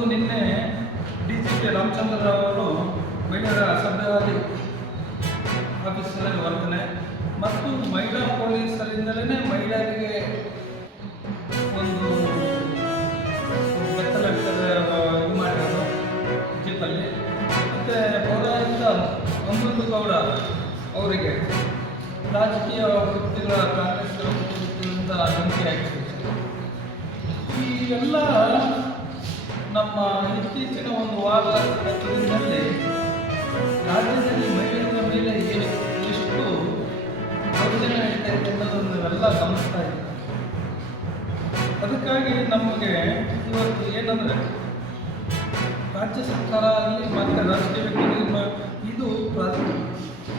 ಒಂದು ನಿನ್ನೆ DGP ರಾಮಚಂದ್ರ ಅವರು ಮಹಿಳೆಯರ ಅಸಭ್ಯವಾದಿ ಆಫೀಸಲ್ಲಿ ವರ್ತನೆ ಮತ್ತು ಮಹಿಳಾ ಪೊಲೀಸರಿಂದಲೇ ಮಹಿಳೆಯರಿಗೆ ಒಂದು ಬೆತ್ತಲ ಇದು ಮಾಡಿರೋದು ಜೀಪಲ್ಲಿ. ಮತ್ತು ಪೌರಾಯುಕ್ತ ಅಮೃತ ಗೌಡ ಅವರಿಗೆ ರಾಜಕೀಯ ವೃತ್ತಿಗಳ ಕಾಂಗ್ರೆಸ್ ವೃತ್ತಿಗಳಿಂದ ಧಮಕಿ ಹಾಕಿದೆ. ಈ ಎಲ್ಲ ನಮ್ಮ ಇತ್ತೀಚಿನ ಒಂದು ವಾರದಲ್ಲಿ ರಾಜ್ಯದಲ್ಲಿ ಮಹಿಳೆಯರ ಮೇಲೆ ಎಷ್ಟು ದೌರ್ಜನ್ಯ ನಡೀತಾ ಇದೆ ಅನ್ನೋದನ್ನು ನಾವೆಲ್ಲ ಗಮನಿಸ್ತಾ ಇದ್ದೀವಿ. ಅದಕ್ಕಾಗಿ ನಮಗೆ ಇವತ್ತು ಏನಂದರೆ ರಾಜ್ಯ ಸರ್ಕಾರ ಆಗಲಿ ಮತ್ತು ರಾಜಕೀಯ ವ್ಯಕ್ತಿಗಳು ಇದು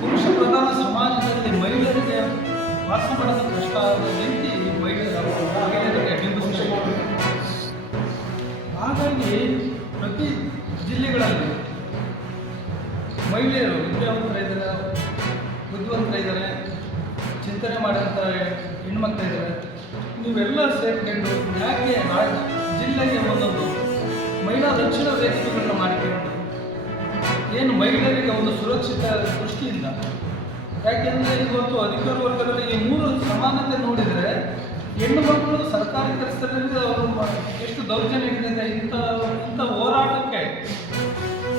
ಪುರುಷ ಪ್ರಧಾನ ಸಮಾಜದಲ್ಲಿ ಮಹಿಳೆಯರಿಗೆ ವಾಸ ಮಾಡೋದು ಕಷ್ಟ ಆದ ರೀತಿ ಮಹಿಳೆಯರಿಗೆ ಬಿಂಬಿಸಬೇಕು. ಹಾಗಾಗಿ ಪ್ರತಿ ಜಿಲ್ಲೆಗಳಲ್ಲಿ ಮಹಿಳೆಯರು ವಿದ್ಯಾವಂತರಿದ್ದಾರೆ, ಬುದ್ಧಿವಂತರಿದ್ದಾರೆ, ಚಿಂತನೆ ಮಾಡೋಂಥ ಹೆಣ್ಮಕ್ಳಿದ್ದಾರೆ. ನೀವೆಲ್ಲ ಸೇರ್ಕೊಂಡು ಯಾಕೆ ಜಿಲ್ಲೆಗೆ ಒಂದೊಂದು ಮಹಿಳಾ ರಕ್ಷಣಾ ವೇದಿಕೆಗಳನ್ನ ಮಾಡಿಕೊಂಡು ಏನು ಮಹಿಳೆಯರಿಗೆ ಒಂದು ಸುರಕ್ಷಿತ ದೃಷ್ಟಿಯಿಂದ, ಯಾಕೆಂದರೆ ಇವತ್ತು ಅಧಿಕಾರ ವರ್ಗದಲ್ಲಿ ಈ ಮೂರು ಸಮಾನತೆ ನೋಡಿದರೆ ಹೆಣ್ಣು ಮಕ್ಕಳು ಸರ್ಕಾರಿ ಕೆಲಸದಲ್ಲಿ ಅವರು ಎಷ್ಟು ದೌರ್ಜನ್ಯ ಇದೆ. ಇಂಥ ಹೋರಾಟಕ್ಕೆ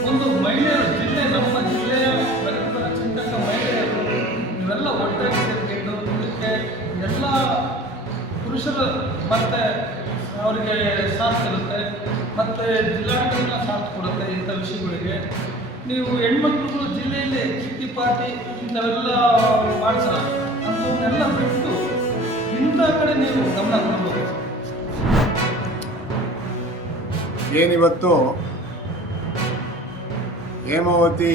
ಒಂದು ಮಹಿಳೆಯರು ಜಿಲ್ಲೆ, ನಮ್ಮ ಜಿಲ್ಲೆಯ ಪ್ರತಿಭಾ ಚಿಂತಕ ಮಹಿಳೆಯರು ಇವೆಲ್ಲ ಒಟ್ಟಾಗಿ ಸೇರಿಕೊಂಡು ಇದಕ್ಕೆ ಎಲ್ಲ ಪುರುಷರು ಮತ್ತು ಅವರಿಗೆ ಸಾಥ್ ಇರುತ್ತೆ ಮತ್ತು ಜಿಲ್ಲಾಡಳಿತ ಸಾಥ್ ಕೊಡುತ್ತೆ. ಇಂಥ ವಿಷಯಗಳಿಗೆ ನೀವು ಹೆಣ್ಮಕ್ಳುಗಳು ಜಿಲ್ಲೆಯಲ್ಲಿ ಕಿಟ್ಟಿ ಪಾರ್ಟಿ ಇಂಥವೆಲ್ಲ ಮಾಡಿಸಲ್ಲ, ಅಂಥವನ್ನೆಲ್ಲ ಬಿಟ್ಟು ಇಂಥ ಕಡೆ ನೀವು ಗಮನ ಕೊಡಬಹುದು. ಏನಿವತ್ತು ಹೇಮಾವತಿ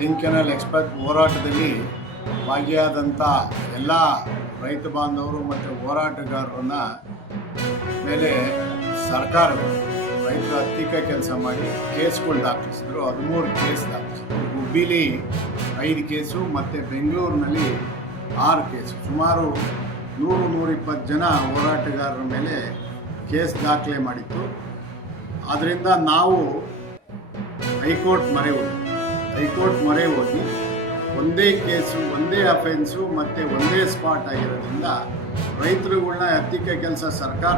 ಲಿಂಕ್ ಕೆನಾಲ್ ಎಕ್ಸ್ಪ್ರೆಸ್ ಹೋರಾಟದಲ್ಲಿ ಭಾಗಿಯಾದಂಥ ಎಲ್ಲ ರೈತ ಬಾಂಧವರು ಮತ್ತು ಹೋರಾಟಗಾರರನ್ನ ಮೇಲೆ ಸರ್ಕಾರಗಳು ರೈತರು ಹತ್ತಿಕ್ಕ ಕೆಲಸ ಮಾಡಿ ಕೇಸ್ಗಳು ದಾಖಲಿಸಿದ್ರು. 13 ಕೇಸ್ ದಾಖಲಿಸಿದ್ರು. ಹುಬ್ಬಿಲಿ 5 ಕೇಸು ಮತ್ತು ಬೆಂಗಳೂರಿನಲ್ಲಿ 6 ಕೇಸು. ಸುಮಾರು 100-120 ಜನ ಹೋರಾಟಗಾರರ ಮೇಲೆ ಕೇಸ್ ದಾಖಲೆ ಮಾಡಿತ್ತು. ಆದ್ದರಿಂದ ನಾವು ಹೈಕೋರ್ಟ್ ಮೊರೆ ಹೋಗಿ ಒಂದೇ ಕೇಸು, ಒಂದೇ ಅಫೆನ್ಸು ಮತ್ತು ಒಂದೇ ಸ್ಪಾಟ್ ಆಗಿರೋದ್ರಿಂದ ರೈತರುಗಳನ್ನ ಹತ್ತಿಕ್ಕ ಕೆಲಸ ಸರ್ಕಾರ